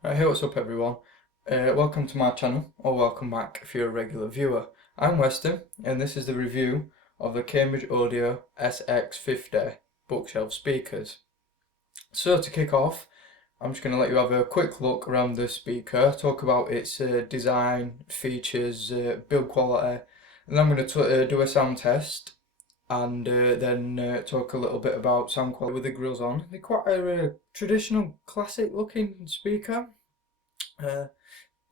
Right, hey, what's up everyone? Welcome to my channel, or welcome back if you're a regular viewer. I'm Weston, and this is the review of the Cambridge Audio SX50 bookshelf speakers. So to kick off, I'm just going to let you have a quick look around the speaker, talk about its design, features, build quality, and then I'm going to do a sound test, and then talk a little bit about sound quality with the grills on. They're quite a traditional, classic looking speaker. They're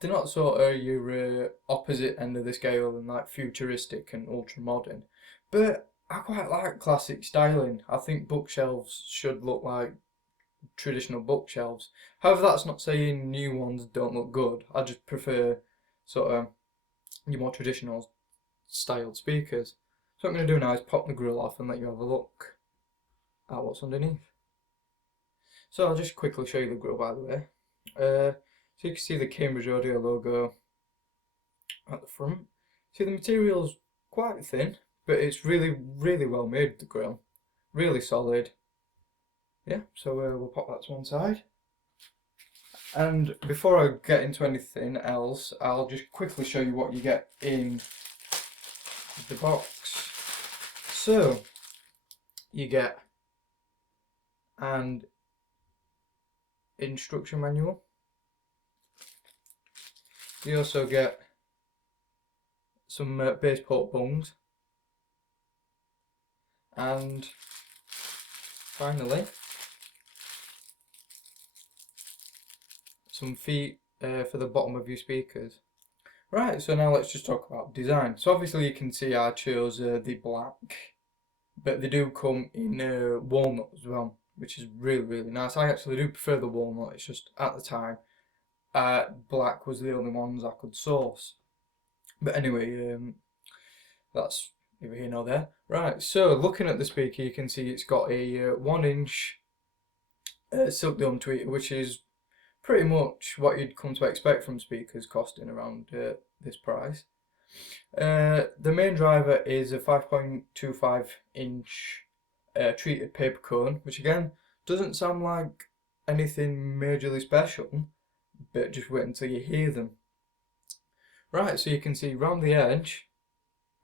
not sort of your opposite end of the scale and like futuristic and ultra modern, but I quite like classic styling. I think bookshelves should look like traditional bookshelves. However, that's not saying new ones don't look good. I just prefer sort of your more traditional styled speakers. So what I'm going to do now is pop the grill off and let you have a look at what's underneath. So I'll just quickly show you the grill, by the way. So you can see the Cambridge Audio logo at the front. See, the material's quite thin, but it's really well made, the grill. Really solid. Yeah, so we'll pop that to one side. And before I get into anything else, I'll just quickly show you what you get in the box. So, you get an instruction manual. You also get some bass port bungs, and finally some feet for the bottom of your speakers. Right, so now let's just talk about design. So obviously you can see I chose the black, but they do come in walnut as well, which is really nice. I actually do prefer the walnut. It's just at the time black was the only ones I could source. But anyway, that's neither here nor there. Right, so looking at the speaker, you can see it's got a 1-inch silk dome tweeter, which is pretty much what you'd come to expect from speakers costing around this price. The main driver is a 5.25 inch treated paper cone, which again doesn't sound like anything majorly special, but just wait until you hear them. Right, so you can see round the edge,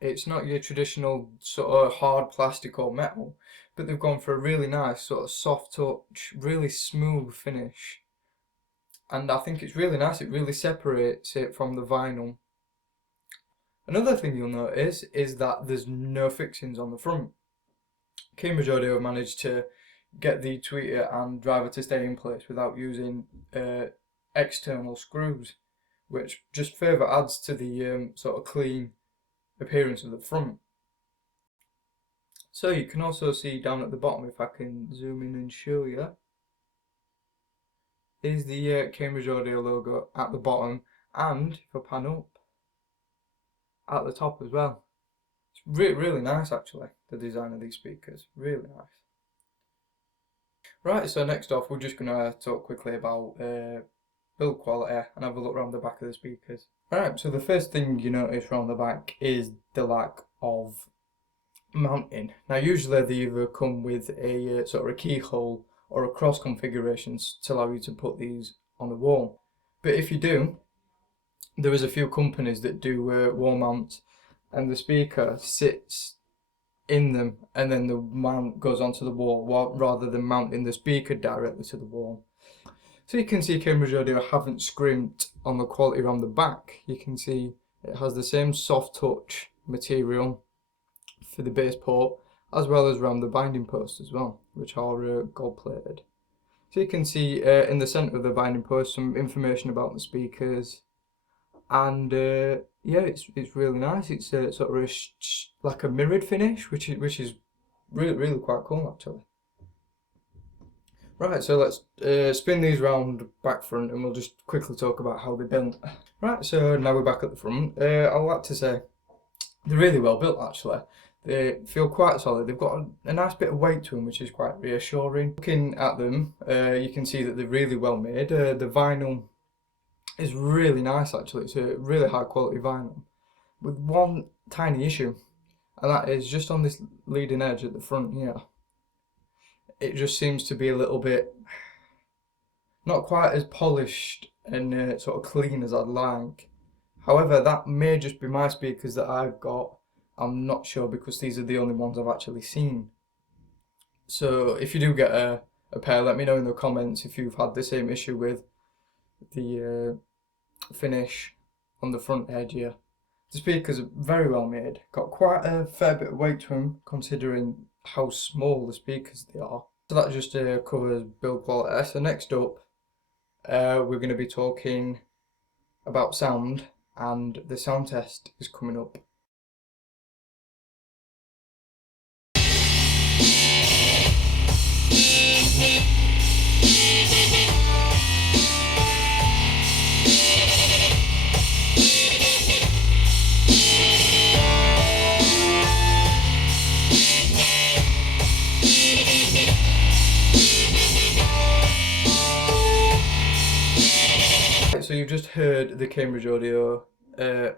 it's not your traditional sort of hard plastic or metal, but they've gone for a really nice sort of soft touch, really smooth finish. And I think it's really nice, it really separates it from the vinyl. Another thing you'll notice is that there's no fixings on the front. Cambridge Audio have managed to get the tweeter and driver to stay in place without using external screws, which just further adds to the sort of clean appearance of the front. So you can also see down at the bottom, if I can zoom in and show you, is the Cambridge Audio logo at the bottom, and if I pan up, at the top as well. It's really nice actually, the design of these speakers, really nice. Right, so next off we're just going to talk quickly about build quality and have a look around the back of the speakers. Right, so the first thing you notice around the back is the lack of mounting. Now usually they either come with a sort of a keyhole or a cross configurations to allow you to put these on the wall. But if you do, there is a few companies that do wall mounts, and the speaker sits in them and then the mount goes onto the wall rather than mounting the speaker directly to the wall. So you can see Cambridge Audio haven't scrimped on the quality around the back. You can see it has the same soft touch material for the base port as well as around the binding post as well, which are gold plated. So you can see in the centre of the binding post some information about the speakers, and yeah, it's really nice. It's sort of like a mirrored finish, which is really quite cool actually. Right, so let's spin these round back front and we'll just quickly talk about how they're built. Right, so now we're back at the front. I'd like to say they're really well built actually. They feel quite solid. They've got a nice bit of weight to them, which is quite reassuring. Looking at them, you can see that they're really well made. The vinyl is really nice actually. It's a really high quality vinyl, with one tiny issue, and that is just on this leading edge at the front here. It just seems to be a little bit not quite as polished and sort of clean as I'd like. However, that may just be my speakers that I've got. I'm not sure, because these are the only ones I've actually seen. So if you do get a pair, let me know in the comments if you've had the same issue with the finish on the front edge here. The speakers are very well made, got quite a fair bit of weight to them considering how small the speakers they are. So that just covers build quality. So next up, we're going to be talking about sound, and the sound test is coming up. So you've just heard the Cambridge Audio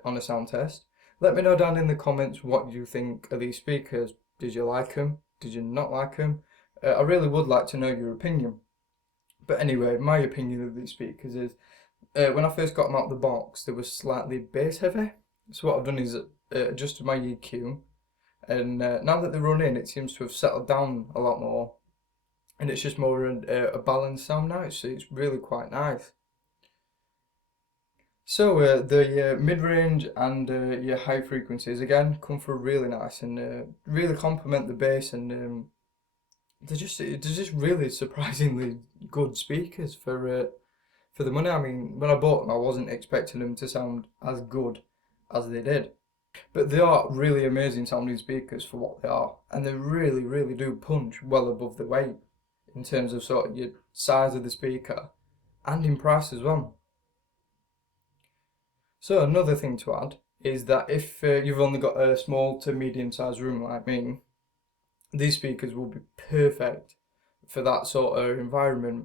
on a sound test. Let me know down in the comments what you think of these speakers. Did you like them? Did you not like them? I really would like to know your opinion. But anyway, my opinion of these speakers is, when I first got them out of the box, they were slightly bass heavy. So what I've done is adjusted my EQ, and now that they run in, it seems to have settled down a lot more, and it's just more a balanced sound now. So it's really quite nice. So the mid-range and your high frequencies again come through really nice, and really complement the bass, and they're just really surprisingly good speakers for the money. I mean, when I bought them, I wasn't expecting them to sound as good as they did, but they are really amazing sounding speakers for what they are, and they really do punch well above the weight in terms of sort of your size of the speaker and in price as well. So another thing to add is that if you've only got a small to medium sized room like me, these speakers will be perfect for that sort of environment.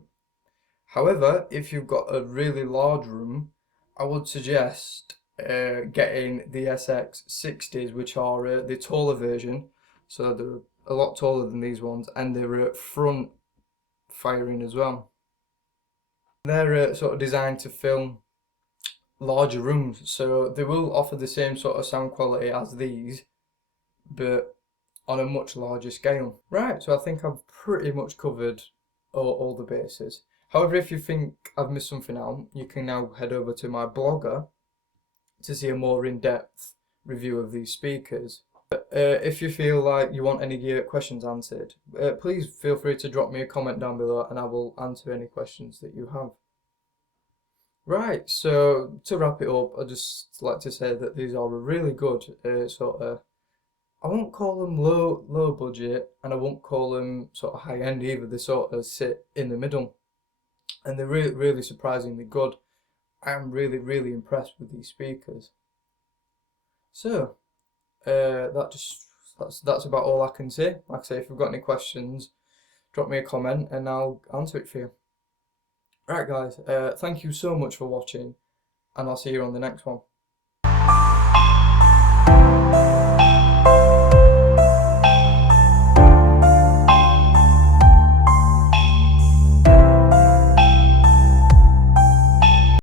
However, if you've got a really large room, I would suggest getting the SX60s, which are the taller version. So they're a lot taller than these ones, and they're front firing as well. They're sort of designed to fill larger rooms, so they will offer the same sort of sound quality as these, but on a much larger scale. Right, so I think I've pretty much covered all the bases. However, if you think I've missed something out, you can now head over to my blogger to see a more in-depth review of these speakers. If you feel like you want any questions answered, please feel free to drop me a comment down below, and I will answer any questions that you have. Right, so to wrap it up, I'd just like to say that these are a really good sort of, I won't call them low budget, and I won't call them sort of high end either. They sort of sit in the middle, and they're really surprisingly good. I'm really impressed with these speakers. So that's about all I can say. Like I say, if you've got any questions, drop me a comment and I'll answer it for you. Right guys, thank you so much for watching, and I'll see you on the next one.